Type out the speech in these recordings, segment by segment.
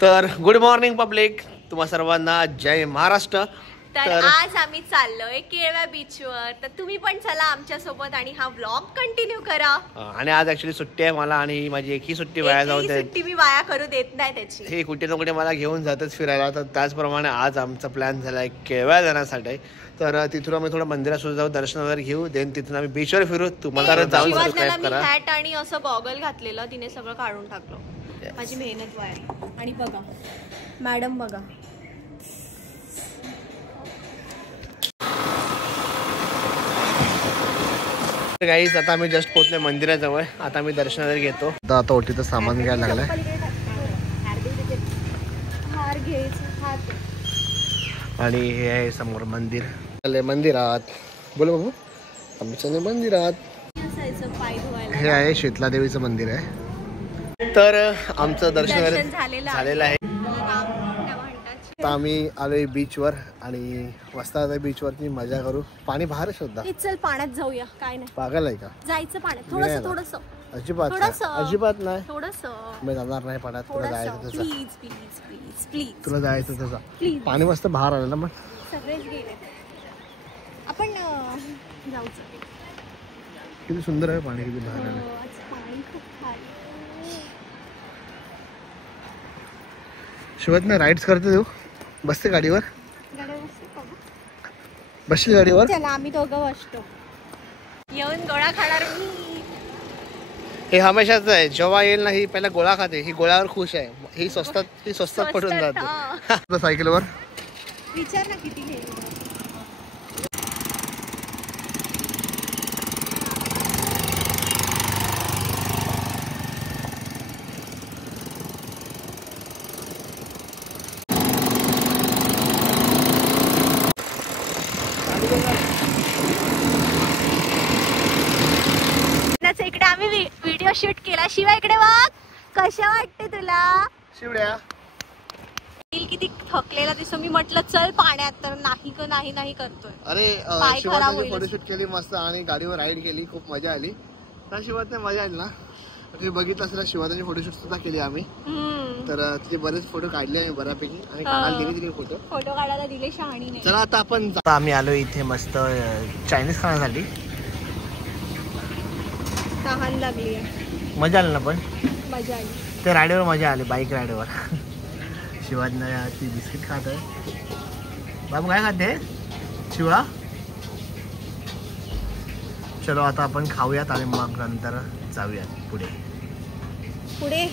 तर good morning public, तुम्हा सर्वांना जय महाराष्ट्र। तर आज आम्ही चाललोय केळव्या बीचवर, तर तुम्ही पण चला आमच्या सोबत आणि हा व्लॉग कंटिन्यू करा। आणि आज ऍक्च्युली सुट्टी आहे मला आणि माझी एकही सुट्टी वाया जाऊ दे, सुट्टी मी वाया करू देत नाही त्याची। हे कुठे ना कुठे मला घेऊन जातच फिरायला, तर त्याचप्रमाणे आज आमचा प्लॅन झालाय केळव्या जाण्यासाठी। तर तिथून आम्ही थोडं मंदिरात सुद्धा जाऊ, दर्शन वगैरे घेऊ, देन तिथून आम्ही बीचवर फिरू। तुम्हाला जाऊन सबस्क्राइब करा। हॅट आणि असं गॉगल घातलेलं, तिने सगळं काढून टाकलं, माझी मेहनत वाया। आणि बघा मॅडम बघा, गाईज आता आम्ही जस्ट पोहोचले मंदिराजवळ, आता आम्ही दर्शन वगैरे घेतो। आता ओटीचं सामान घ्यायला लागलाय आणि हे आहे समोर मंदिर। आले मंदिरात, बोल बाबू आम्ही चालले मंदिरात। हे आहे शीतला देवीचं मंदिर आहे। तर आमचं दर्शन झालेलं आहे। आता आम्ही आलोय बीचवर आणि मस्त बीचवरती मजा करू। पाणी बाहेर शोधा, चल पाण्यात जाऊया। काय नाही, पागल आहे का जायचं पाण्यात? थोडंसं थोडंसं, अजिबात अजिबात नाही, थोडंसं मी जाणार नाही पाण्यात। तुला जायचं तसं, प्लीज प्लीज प्लीज प्लीज, तुला जायचं तसं। पाणी मस्त बाहेर आलं ना, मग सगळेच गेले, आपण जाऊच। किती सुंदर आहे पाणी, किती बाहेर आलं। पाणी खूप खाली, शिवाय ना राईड्स करते तू, बसते गाडीवर, बसली गाडीवर। चला आम्ही दोघं बसतो, येऊन गोळा खाणार मी। हे हमेशाच आहे, जेव्हा येईल ना ही पहिला गोळा खाते, ही गोळ्यावर खुश आहे, ही स्वस्तात पडून जाते सायकलवर। विचार ना किती घे। इकडे आम्ही व्हिडिओ शूट केला। शिवाय इकडे बघ, कशा वाटते तुला शिवड्या? किती थकलेला दिसतो। मी म्हटलं चल पाण्यात, तर नाही नाही करतोय। अरे शिवाने फोटोशूट केली मस्त आणि गाडीवर राईड केली, खूप मजा आली ना। शिवाने मजा आली ना, तुम्ही बघितलं असेल शिवाने फोटोशूट सुद्धा केली आम्ही। तर तिचे बरेच फोटो काढले आम्ही बऱ्यापैकी, आणि काढायला दिले तिने फोटो काढायला दिले, शहाणी। चला आता आपण आम्ही आलो इथे मस्त चायनीज खाण्यासाठी। तहान लागली, मजा आली ना, पण मजा आली त्या राईडवर मजा आली, बाईक राईडवर। शिवाजीला ती बिस्किट खात आहे, बाबू काय खाते शिवा? चलो आता आपण खाऊयात आणि मग नंतर जाऊयात पुढे पुढे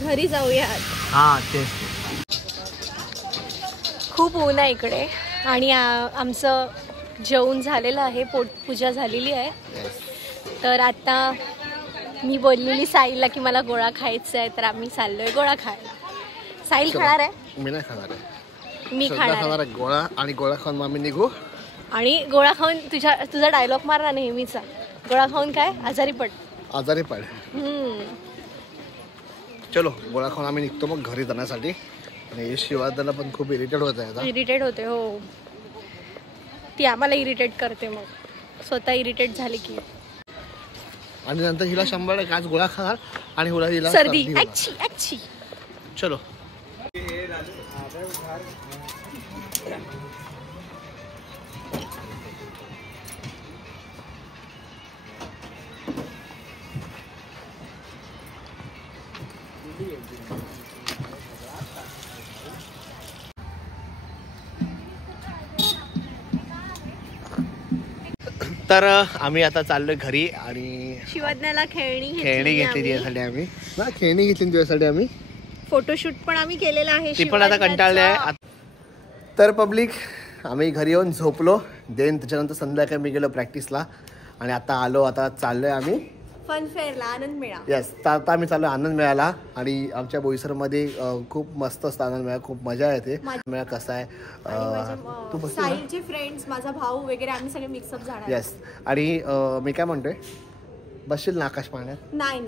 घरी जाऊयात। हा तेच, खूप ऊन आहे इकडे आणि आमचं जेवण झालेलं आहे, पोटपूजा झालेली आहे। तर आता मी बोललेली साईला की मला गोळा खायचा आहे, तर आम्ही चाललोय गोळा खायला। साईल खाणार आहे? मी नाही खाणार आहे, मी खाणार आहे गोळा, आणि गोळा खाऊन मग आम्ही निघू। आणि गोळा खाऊन तुझा डायलॉग मारला नेहमीचा, गोळा खाऊन काय आजारी पड। चलो गोळा खाऊन आम्ही निघतो मग घरी जाण्यासाठी। आणि शिवादाला पण खूप इरिटेट होत आहे, इरिटेट होते हो, ती आम्हाला इरिटेट करते, मग स्वतः इरिटेट झाली की। आणि नंतर हिला 100 आज गोळा खाणार आणि हिला सर्दी अच्छी। चलो तर आम्ही आता चाललोय घरी आणि शिवाज्ञाला खेळणी घेतली त्यासाठी आम्ही खेळणी घेतली त्यासाठी आम्ही। फोटोशूट पण आम्ही केलेला आहे, ती पण आता कंटाळले आहे। तर पब्लिक आम्ही घरी येऊन झोपलो, देन त्याच्यानंतर संध्याकाळी मी गेलो प्रॅक्टिसला आणि आता आलो, आता चाललोय आम्ही फन फेअरला, आनंद मेळा। यस, आता आम्ही चाललोय आनंद मेळ्याला आणि आमच्या बोईसरमध्ये खूप मस्त असतं आनंद मेळा, खूप मजा येते। मेळा कसा आहे, तू साईलचे फ्रेंड्स, माझा भाऊ वगैरे आम्ही सगळे मिक्सअप झाणार। यस, आणि मी काय म्हणतोय, बसशील ना आकाश पाळण्यात? नाही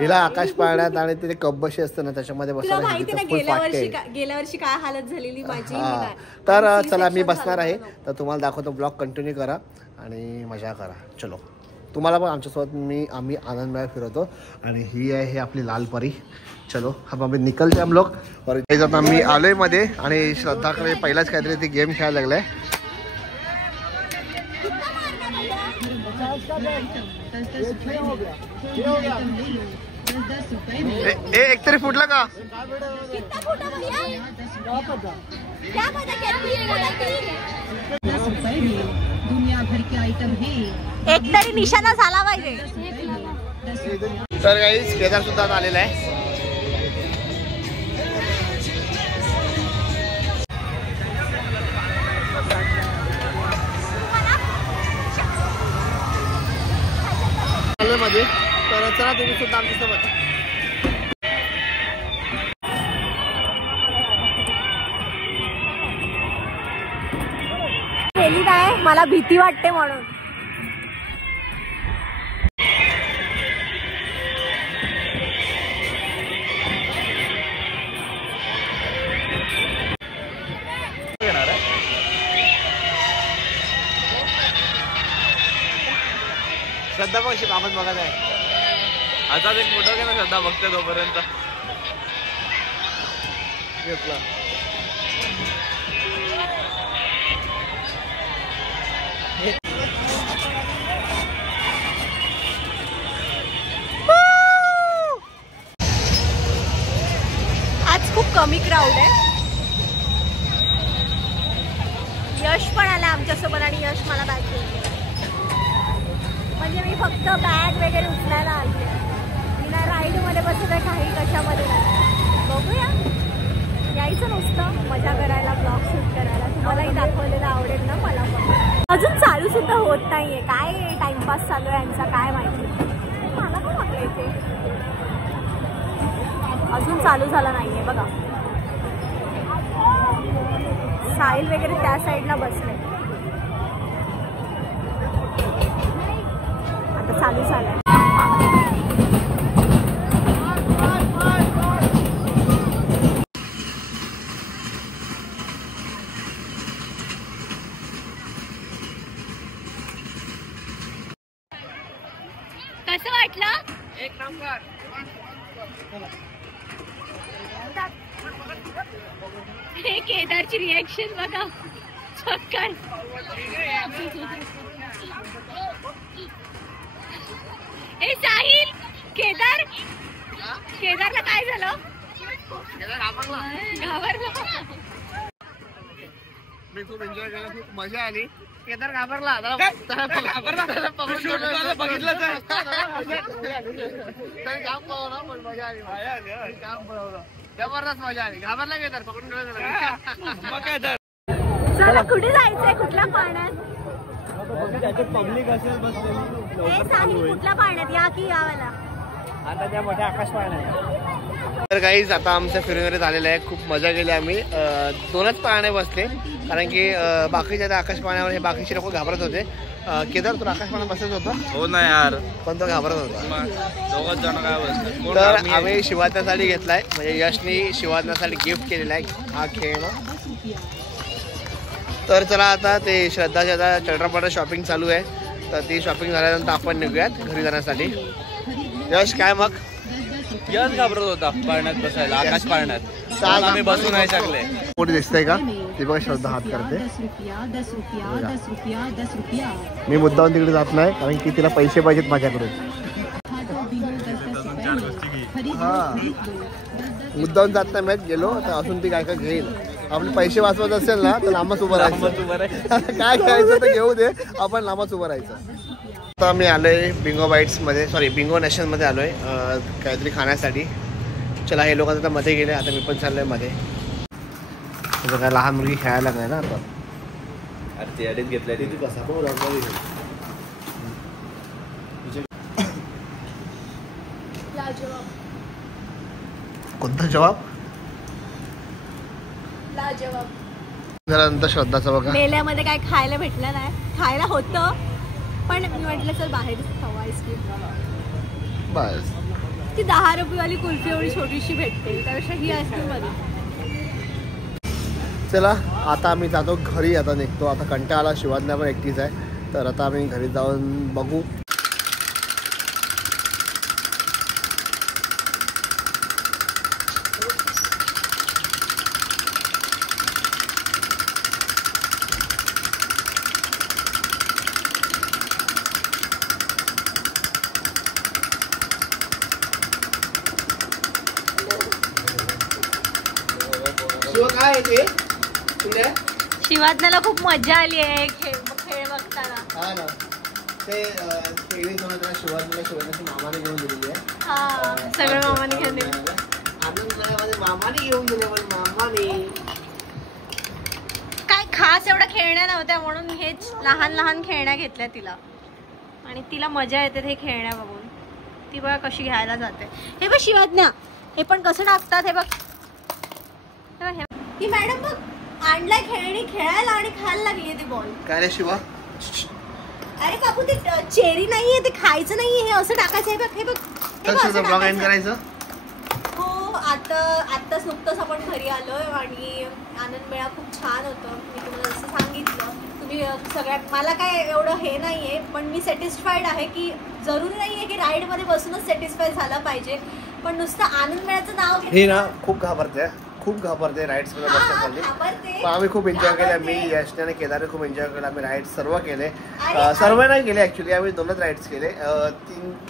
हिला आकाश पाळण्यात आणि तिथे कब्बशी असतं ना, त्याच्यामध्ये बसायला गेल्या वर्षी काय हालत झालेली माझी। तर चला मी बसणार आहे, तर तुम्हाला दाखवतो, ब्लॉग कंटिन्यू करा आणि मजा करा। चलो तुम्हाला पण आमच्यासोबत आम्ही आनंद मेळा फिरवतो. आणि ही आहे हे आपली लाल परी. चलो अब आम्ही निकलते हम लोग. और आता आम्ही आलोय मध्ये आणि श्रद्धाकडे पहिलाच काहीतरी ती गेम खेळायला लागलाय. एक तरी फुटला का? एक तरी निशाणा झाला पाहिजे. तर गाईस केदार सुद्धा आलेला आहे. मध्ये तर चला तुम्ही सुद्धा आमच्यासोबत. गेली नाही, मला भीती वाटते म्हणून. श्रद्धा बघ आपण बघत आहे. आता एक फोटो घे ना श्रद्धा बघते तोपर्यंत. घेतला. आज खूप कमी क्राऊड आहे. यश पण आला आमच्यासोबत आणि यश मला बॅग घेऊन गेला. म्हणजे मी फक्त बॅग वगैरे उचलायला आली आहे. मी ना राईडमध्ये बसत आहे काही कशामध्ये नाही. बघूया, यायचं नुसतं मजा करायला, ब्लॉग शूट करायला. तुम्हालाही दाखवलेलं आवडेल ना मला पण. अजून चालू सुद्धा होत नाहीये. काय टाइमपास चालू आहे यांचा काय माहिती. मला पण वाटलं इथे अजून चालू झाला नाहीये. बघा साहिल वगैरे त्या साईडला बसले. आता चालू झालंय. कसं वाटलं? एक नंबर. हे केदारची रिएक्शन बघा. चक्कर. ए साहिल, केदारला काय झालं? घाबरला. मी खूप एन्जॉय केला, खूप मजा आली. केदार घाबरला. बघितलं जबरदस्त मजा आली. घाबरला केदार पकडून ठेवलं. चला कुठे जायचंय? कुठल्या पाण्यात? पब्लिक असेल कुठल्या पाण्यात? या की यावाला? आता त्या मोठ्या आकाश पाळण्यात. तर गाईज आता आमचं फिरून झालेलं आहे. खूप मजा केली आम्ही. 2च पाळणे बसले कारण की बाकीच्या त्या आकाश पाळण्यावर हे बाकीचे लोक घाबरत होते. केदार तुला आकाश पाळणा बसायचं होतं? हो ना यार, पण तो घाबरत होता. दोघच जण काय बसले. तर आम्ही शिवाज्ञासाठी घेतलाय. म्हणजे यशनी शिवाज्ञासाठी गिफ्ट केलेला आहे हा खेळ. तर चला आता ते श्रद्धाची आता चंद्रपाडा शॉपिंग चालू आहे. तर ती शॉपिंग झाल्यानंतर आपण निघूयात घरी जाण्यासाठी. यश काय मग? यश घाबरत होता पाळण्यात बसायला, आकाश पाळण्यात. आम्ही बसू नाही शकले. मोठी दिसतंय का? ती बघा श्रद्धा हात करते. मी मुद्दाम तिकडे जात नाही कारण की तिला पैसे पाहिजेत माझ्याकडून. हा मुद्दाम जात नाही. मॅच गेलो तर अजून ती काय काय घेईल. आपले पैसे वाचवत असेल ना तर लांबच उभं राहायचं. काय खायचं तर घेऊ दे, आपण लांबच उभं राहायचं. आता मी आलोय बिंगो बाईट्समध्ये, सॉरी बिंगो नॅशनमध्ये आलोय काहीतरी खाण्यासाठी. चला हे लोक आता मध्ये गेले, आता मी पण चाललोय मध्ये. काय लहान मुलगी खेळायला नाही ना आता. घेतल्या तिथे कसा कोणता जवाब? जरा नंतर श्रद्धाचा बघा. मेल्यामध्ये काय खायला भेटलं नाही. खायला होतं पण मी म्हटलं चल बाहेर खाऊ आईस्क्रीम. बस ती 10 रुपयेवाली कुल्फी एवढी छोटीशी भेटते, त्यापेक्षा ही आईस्क्रीम बघा. चला आता आम्ही जातो घरी. आता निघतो. आता कंटाळा आला. शिवाज्ञा पण एकटीच आहे. तर आता आम्ही घरी जाऊन बघू शिवा काय आहे ते पुढे? शिवाज्ञाला खूप मजा आली आहे खेळ बघताना. हा ना, ते खेळणी सोडत शिवाजीच्या मामाने घेऊन दिलेली आहे. हा, सगळं मामाने घेऊन दिलं. आनंद मामाने घेऊन दिले, पण मामाने काय खास एवढ्या खेळण्या नव्हत्या म्हणून हेच लहान लहान खेळण्या घेतल्या तिला. आणि तिला मजा येते हे खेळण्या बघून. ती बघा कशी घ्यायला जाते. हे बघ शिवाज्ञा, हे पण कसं टाकतात हे बघ. ही मॅडम बघ आणलाय खेळणी खेळायला आणि खायला लागली ती बॉल. काय रे शिवा? अरे काकू ते चेरी नाहीये, ते खायचं नाहीये, हे असं टाकायचं. हे बघ हे बघ. ब्लॉग एंड करायचं. हो, आत्ताच नुकतंच आपण घरी आलोय आणि आनंद मेळा खूप छान होतं. मी तुम्हाला जसं सांगितलं, तुम्ही सगळ्यात मला काय एवढं हे नाहीये, पण मी सॅटिस्फाईड आहे की जरुरी नाहीये की राईड मध्ये बसूनच सॅटिस्फाय झालं पाहिजे, पण नुसतं आनंद मेळाचं नाव हे ना खूप घाबरते राईड्स मध्ये बसण्यासाठी. पण आम्ही खूप एन्जॉय केला. मी यशने आणि केदारने खूप एन्जॉय केला. आम्ही राईड सर्व केले. सर्व नाही केले ऍक्च्युली, आम्ही 2च राईड्स केले.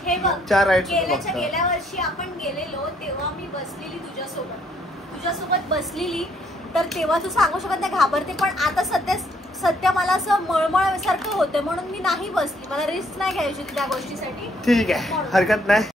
3-4 राईड्स. गेल्या वर्षी आपण गेलेलो तेव्हा मी बसलेली तुझ्यासोबत बसलेली, तर तेव्हा तू सांगू शकत नाही घाबरते, पण आता सध्या मला असं मळमळ सारखं होतं म्हणून मी नाही बसली. मला रिस्क नाही घ्यायची त्या गोष्टीसाठी. ठीक आहे, हरकत नाही.